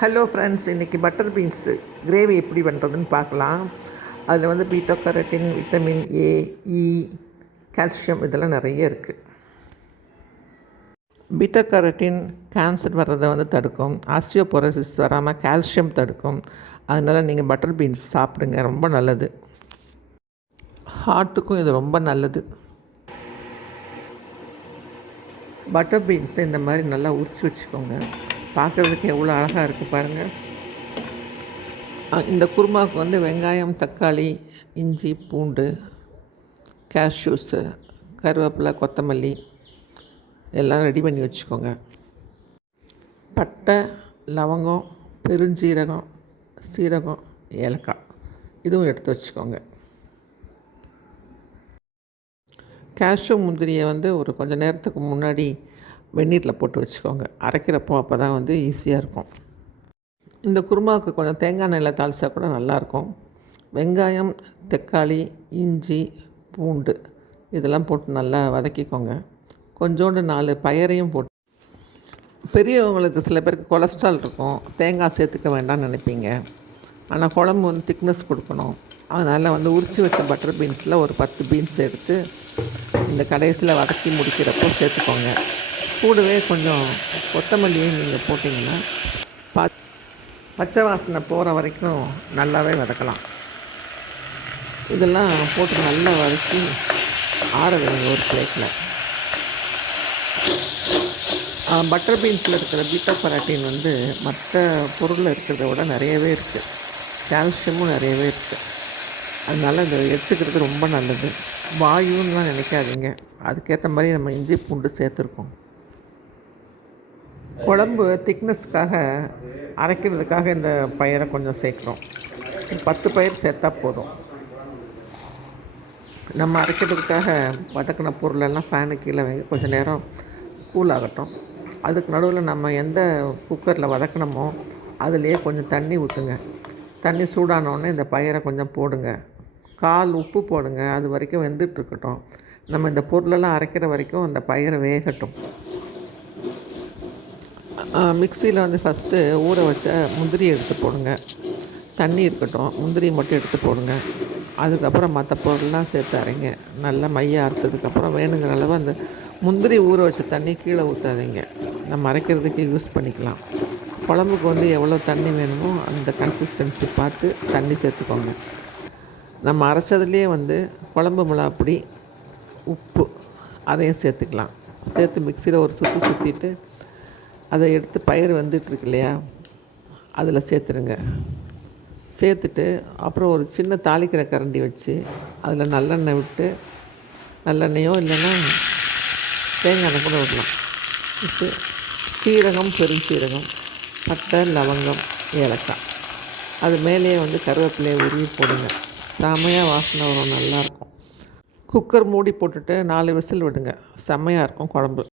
Hello friends இன்றைக்கி butter beans gravy எப்படி பண்ணுறதுன்னு பார்க்கலாம். அதில் வந்து பீட்டோ கரட்டின் விட்டமின் ஏ இ கால்சியம் இதெல்லாம் நிறைய இருக்குது பீட்டோ கரட்டின் கேன்சர் வர்றதை வந்து தடுக்கும். ஆஸ்டியோபோரோசிஸ் வராமல் கால்சியம் தடுக்கும். அதனால் நீங்கள் பட்டர் பீன்ஸ் சாப்பிடுங்க ரொம்ப நல்லது. ஹார்ட்டுக்கும் இது ரொம்ப நல்லது. பட்டர் பீன்ஸை இந்த மாதிரி நல்லா உரிச்சு வச்சுக்கோங்க. பார்க்குறதுக்கு எவ்வளோ அழகாக இருக்குது பாருங்கள் இந்த குருமாவுக்கு வந்து வெங்காயம் தக்காளி இஞ்சி பூண்டு கேஷ்யூஸு கருவேப்பிலை கொத்தமல்லி எல்லாம் ரெடி பண்ணி வச்சுக்கோங்க. பட்டை லவங்கம் பெருஞ்சீரகம் சீரகம் ஏலக்காய் இதுவும் எடுத்து வச்சுக்கோங்க. கேஷ்யூ முந்திரியை வந்து ஒரு கொஞ்சம் நேரத்துக்கு முன்னாடி வெந்நீரில் போட்டு வச்சுக்கோங்க. அரைக்கிறப்போ அப்போ தான் வந்து ஈஸியாக இருக்கும். இந்த குருமாவுக்கு கொஞ்சம் தேங்காய் எண்ணெயில் தாளிச்சா கூட நல்லாயிருக்கும். வெங்காயம் தக்காளி இஞ்சி பூண்டு இதெல்லாம் போட்டு நல்லா வதக்கிக்கோங்க. கொஞ்சோண்டு நாலு பயரையும் போட்டு. பெரியவங்களுக்கு சில பேருக்கு கொலஸ்ட்ரால் இருக்கும். தேங்காய் சேர்த்துக்க வேண்டாம்னு நினைப்பீங்க. ஆனால் குழம்பு வந்து திக்னஸ் கொடுக்கணும். அதனால் வந்து உரித்து வச்ச பட்டர் பீன்ஸில் ஒரு பத்து பீன்ஸ் எடுத்து இந்த கடைசியில் வதக்கி முடிக்கிறப்போ சேர்த்துக்கோங்க. கூடவே கொஞ்சம் கொத்தமல்லியும் நீங்கள் போட்டிங்கன்னா பா பச்சை வாசனை போகிற வரைக்கும் நல்லாவே வதக்கலாம். இதெல்லாம் போட்டு நல்லா வதக்கி ஆற வைங்க ஒரு பிளேட்டில் பட்டர் பீன்ஸில் இருக்கிற பீட்டா பராட்டின் வந்து மற்ற பொருளில் இருக்கிறத விட நிறையவே இருக்குது கால்சியமும் நிறையவே இருக்குது அதனால் இதை எடுத்துக்கிறது ரொம்ப நல்லது. வாயுன்னுலாம் நினைக்காதீங்க. அதுக்கேற்ற மாதிரி நம்ம இஞ்சி பூண்டு சேர்த்துருக்கோம். குழம்பு திக்னஸ்க்காக அரைக்கிறதுக்காக இந்த பயிரை கொஞ்சம் சேர்க்குறோம். பத்து பயிர் சேர்த்தா போதும். நம்ம அரைக்கிறதுக்காக வதக்கின பொருளெல்லாம் ஃபேனு கீழே வைங்க. கொஞ்சம் நேரம் கூல் ஆகட்டும். அதுக்கு நடுவில் நம்ம எந்த குக்கரில் வதக்கினோமோ அதுலேயே கொஞ்சம் தண்ணி ஊற்றுங்க தண்ணி சூடானோடனே இந்த பயிரை கொஞ்சம் போடுங்க. கால் உப்பு போடுங்க. அது வரைக்கும் வெந்துட்டு இருக்கட்டும். நம்ம இந்த பொருளெல்லாம் அரைக்கிற வரைக்கும் அந்த பயிரை வேகட்டும். மிக்சியில் வந்து ஃபஸ்ட்டு ஊற வச்ச முந்திரி எடுத்து போடுங்க. தண்ணி இருக்கட்டும் முந்திரி மட்டும் எடுத்து போடுங்க. அதுக்கப்புறம் மற்ற பொருள்லாம் சேர்த்து அரைங்க. நல்லா மைய அரைச்சதுக்கப்புறம் வேணுங்கிற அளவு அந்த முந்திரி ஊற வச்ச தண்ணி கீழே ஊற்றாதீங்க நம்ம அரைக்கிறதுக்கு யூஸ் பண்ணிக்கலாம். குழம்புக்கு வந்து எவ்வளோ தண்ணி வேணுமோ அந்த கன்சிஸ்டன்சி பார்த்து தண்ணி சேர்த்துக்கோங்க. நம்ம அரைச்சதுலேயே வந்து குழம்பு மிளகாப்பொடி உப்பு அதையும் சேர்த்துக்கலாம். சேர்த்து மிக்சியில் ஒரு சுற்றி சுற்றிட்டு அதை எடுத்து பயிர் வந்துட்டுருக்கு இல்லையா அதில் சேர்த்துருங்க. சேர்த்துட்டு அப்புறம் ஒரு சின்ன தாளிக்கிற கரண்டி வச்சு அதில் நல்லெண்ணெய் விட்டு நல்லெண்ணெயோ இல்லைன்னா தேங்காய் எண்ணெய் கூட விடலாம். விட்டு சீரகம் பெருஞ்சீரகம் பட்டை லவங்கம் ஏலக்காய். அது மேலேயே வந்து கருவேப்பிலையை உருவி போடுங்க. செம்மையாக வாசனை வரும் நல்லாயிருக்கும் குக்கர் மூடி போட்டுட்டு நாலு விசில் விடுங்க. செம்மையாக இருக்கும் குழம்பு.